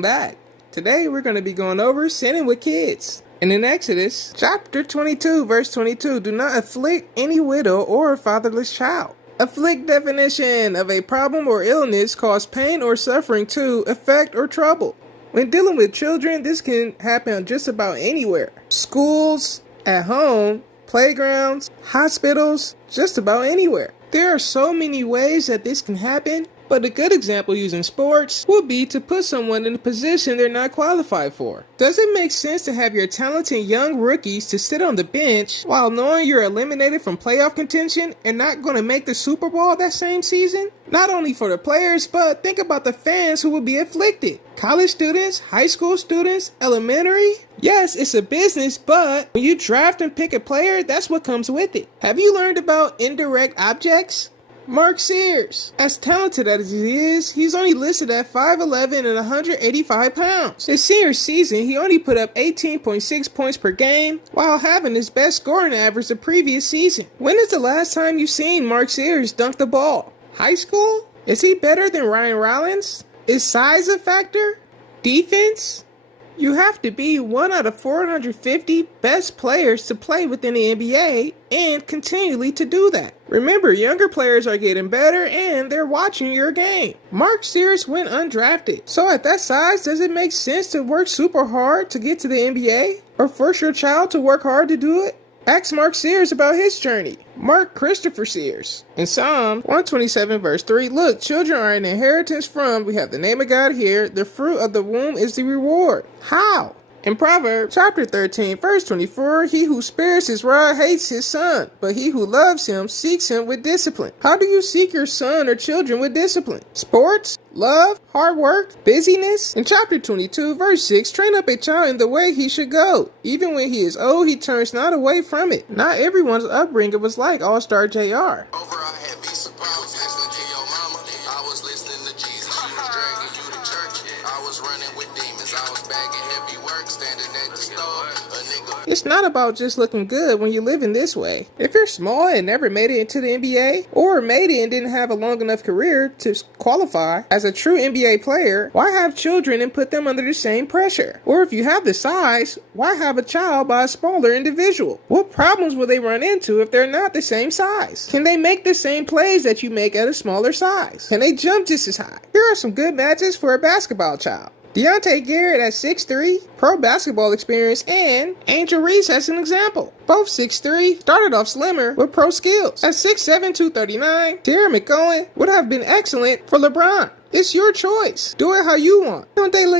Back. Today we're going to be going over sinning with kids. And in Exodus, chapter 22, verse 22, do not afflict any widow or fatherless child. Afflict definition of a problem or illness cause pain or suffering to affect or trouble. When dealing with children, this can happen just about anywhere. Schools, at home, playgrounds, hospitals, just about anywhere. There are so many ways that this can happen, but a good example using sports would be to put someone in a position they're not qualified for. Does it make sense to have your talented young rookies to sit on the bench while knowing you're eliminated from playoff contention and not going to make the Super Bowl that same season? Not only for the players, but think about the fans who will be afflicted. College students, high school students, elementary. Yes, it's a business, but when you draft and pick a player, that's what comes with it. Have you learned about indirect objects? Mark Sears, as talented as he is, he's only listed at 5'11 and 185 pounds. His senior season, he only put up 18.6 points per game, while having his best scoring average the previous season. When is the last time you've seen Mark Sears dunk the ball? High school? Is he better than Ryan Rollins? Is size a factor? Defense? You have to be one out of 450 best players to play within the NBA and continually to do that. Remember, younger players are getting better and they're watching your game. Mark Sears went undrafted. So at that size, does it make sense to work super hard to get to the NBA? Or force your child to work hard to do it? Ask Mark Sears about his journey. Mark Christopher Sears. In Psalm 127 verse 3, look, children are an inheritance from, we have the name of God here, the fruit of the womb is the reward. How? In Proverbs chapter 13 verse 24, he who spares his rod hates his son, but he who loves him seeks him with discipline. How do you seek your son or children with discipline? Sports? Love? Hard work? Busyness? In chapter 22 verse 6, train up a child in the way he should go. Even when he is old, he turns not away from it. Not everyone's upbringing was like All-Star JR. I had Visa problems listening to your mama. I was listening to Jesus. She was dragging you to church. I was running with demons. I was bagging heavy work, standing at the store. A nigga. It's not about just looking good when you live in this way. If you're small and never made it into the NBA, or made it and didn't have a long enough career to qualify as a true NBA player, why have children and put them under the same pressure? Or if you have the size, why have a child by a smaller individual? What problems will they run into if they're not the same size? Can they make the same plays that you make at a smaller size? Can they jump just as high? Here are some good matches for a basketball child. Deontay Garrett at 6'3", pro basketball experience, and Angel Reese as an example. Both 6'3", started off slimmer with pro skills. At 6'7", 239, Terry McCohen would have been excellent for LeBron. It's your choice. Do it how you want. Don't they look